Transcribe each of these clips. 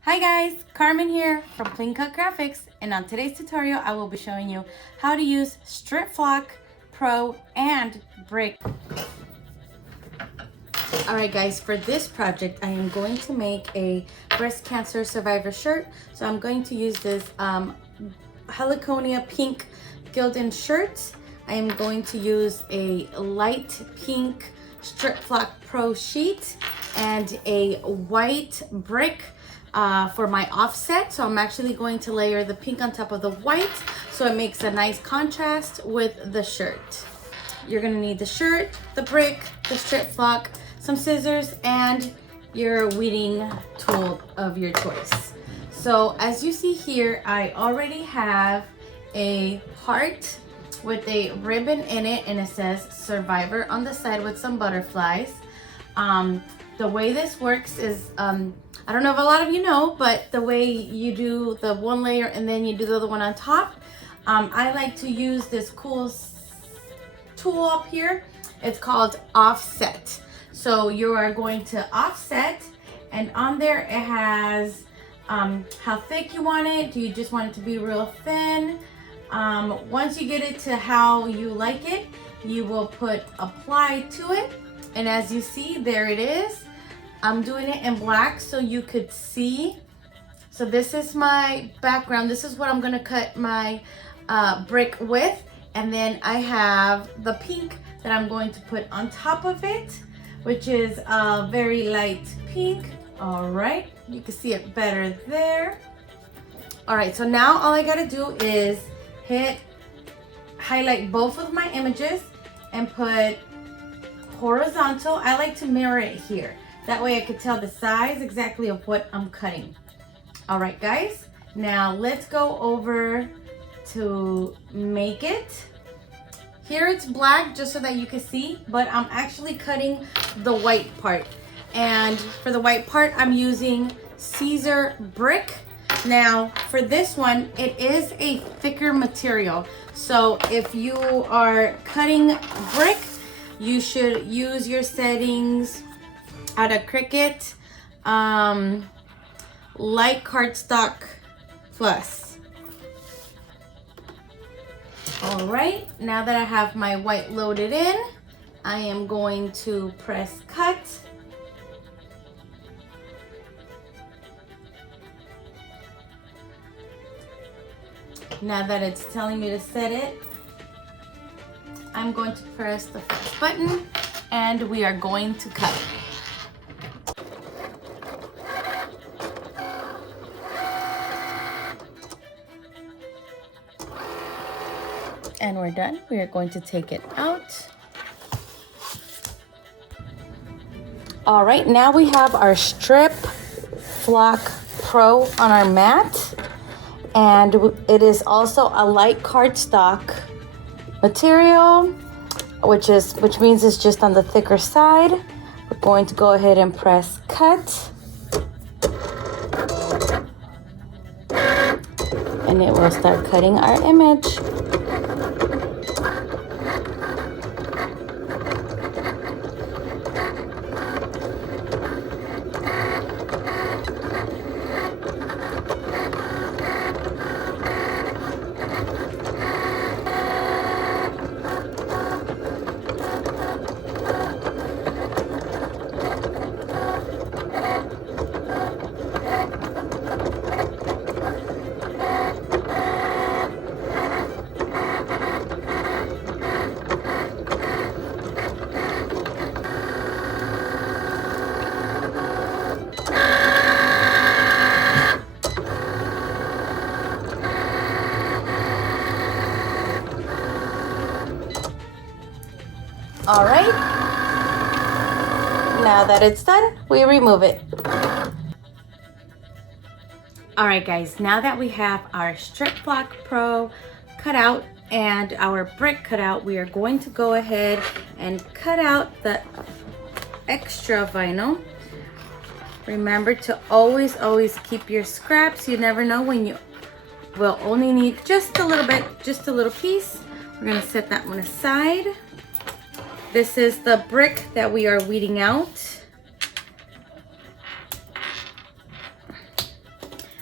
Hi guys, Carmen here from Clean Cut Graphics, and on today's tutorial I will be showing you how to use Strip Flock Pro and Brick. Alright guys, for this project I am going to make a breast cancer survivor shirt. So I'm going to use this Heliconia pink Gildan shirt. I am going to use a light pink Strip Flock Pro sheet and a white brick for my offset. So I'm actually going to layer the pink on top of the white so it makes a nice contrast with the shirt. You're gonna need the shirt, the brick, the strip flock, some scissors, and your weeding tool of your choice. So as you see here, I already have a heart with a ribbon in it, and it says survivor on the side with some butterflies. The way this works is, I don't know if a lot of you know, but the way you do the one layer and then you do the other one on top, I like to use this cool tool up here. It's called offset. So you are going to offset, and on there it has how thick you want it. Do you just want it to be real thin? Once you get it to how you like it, you will put apply to it, and as you see, there it is. I'm doing it in black so you could see. So this is my background. This is what I'm gonna cut my brick with. And then I have the pink that I'm going to put on top of it, which is a very light pink. All right, you can see it better there. All right, so now all I gotta do is highlight both of my images and put horizontal. I like to mirror it here. That way I could tell the size exactly of what I'm cutting. All right, guys, now let's go over to make it. Here it's black just so that you can see, but I'm actually cutting the white part. And for the white part, I'm using Siser Brick. Now for this one, it is a thicker material. So if you are cutting brick, you should use your settings out of Cricut, light cardstock plus. All right, now that I have my white loaded in, I am going to press cut. Now that it's telling me to set it, I'm going to press the first button and we are going to cut. And we're done. We are going to take it out. All right, now we have our Strip Flock Pro on our mat. And it is also a light cardstock material, which means it's just on the thicker side. We're going to go ahead and press cut. And it will start cutting our image. All right, now that it's done, we remove it. All right, guys, now that we have our Strip Flock Pro cut out and our brick cut out, we are going to go ahead and cut out the extra vinyl. Remember to always keep your scraps. You never know when you will only need just a little bit, just a little piece. We're gonna set that one aside. This is the brick that we are weeding out.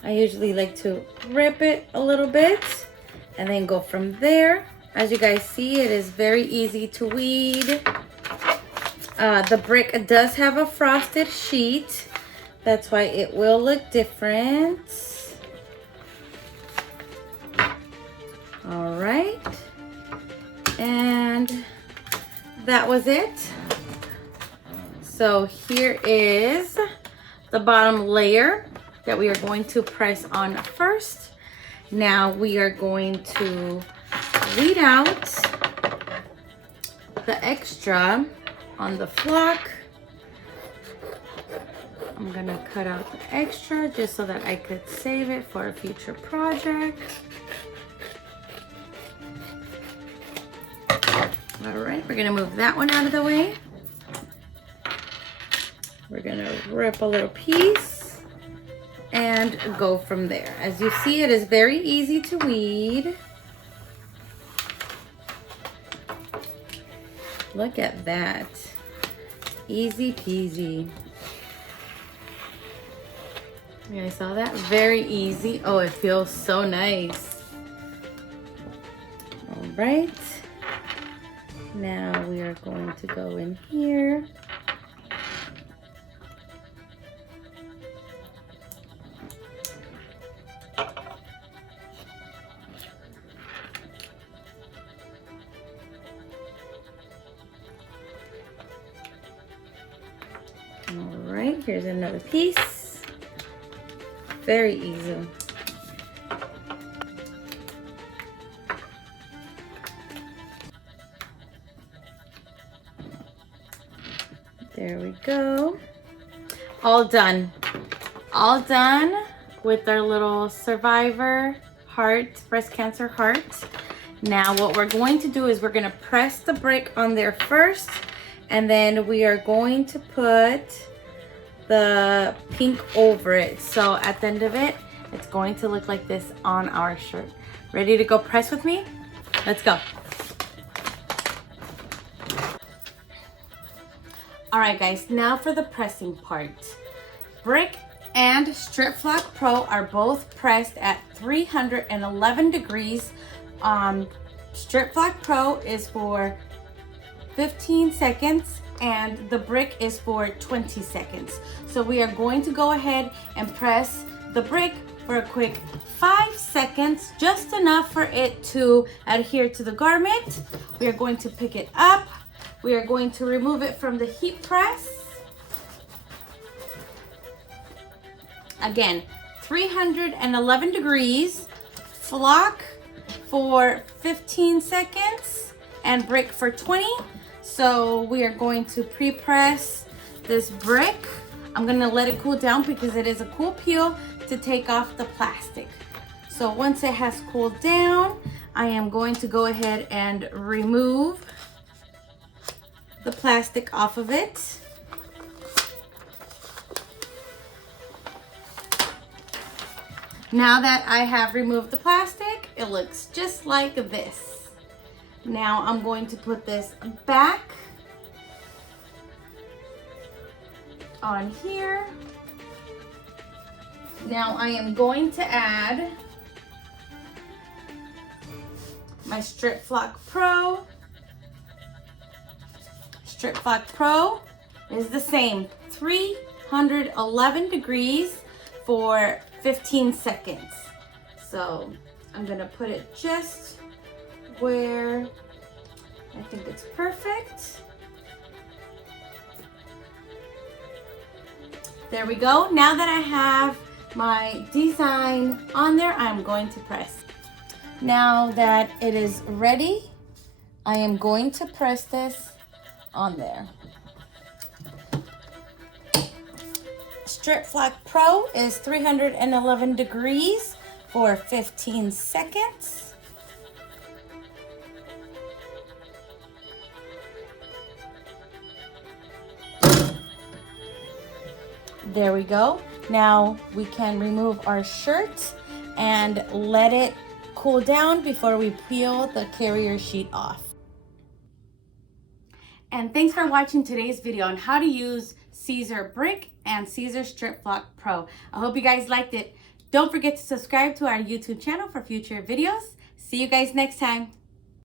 I usually like to rip it a little bit and then go from there. As you guys see, it is very easy to weed. The brick does have a frosted sheet. That's why it will look different. All right. And that was it. So here is the bottom layer that we are going to press on first. Now we are going to weed out the extra on the flock. I'm gonna cut out the extra just so that I could save it for a future project. All right, we're gonna move that one out of the way. We're gonna rip a little piece and go from there. As you see, it is very easy to weed. Look at that. Easy peasy. You guys saw that? Very easy. Oh, it feels so nice. All right. Now we are going to go in here. All right, here's another piece. Very easy. There we go. All done. All done with our little survivor heart, breast cancer heart. Now what we're going to do is we're going to press the brick on there first, and then we are going to put the pink over it. So at the end of it, it's going to look like this on our shirt. Ready to go press with me? Let's go. All right, guys, now for the pressing part. Brick and Strip Flock Pro are both pressed at 311 degrees. Strip Flock Pro is for 15 seconds and the brick is for 20 seconds. So we are going to go ahead and press the brick for a quick 5 seconds, just enough for it to adhere to the garment. We are going to pick it up. We are going to remove it from the heat press. Again, 311 degrees, flock for 15 seconds, and brick for 20. So we are going to pre-press this brick. I'm gonna let it cool down because it is a cool peel to take off the plastic. So once it has cooled down, I am going to go ahead and remove the plastic off of it. Now that I have removed the plastic, it looks just like this. Now I'm going to put this back on here. Now I am going to add my Strip Flock Pro. Strip Flock Pro is the same, 311 degrees for 15 seconds. So I'm gonna put it just where I think it's perfect. There we go. Now that I have my design on there, I'm going to press. Now that it is ready, I am going to press this on there. Strip Flock Pro is 311 degrees for 15 seconds. There we go. Now we can remove our shirt and let it cool down before we peel the carrier sheet off. And thanks for watching today's video on how to use Siser Brick and Siser Strip Flock Pro. I hope you guys liked it. Don't forget to subscribe to our YouTube channel for future videos. See you guys next time.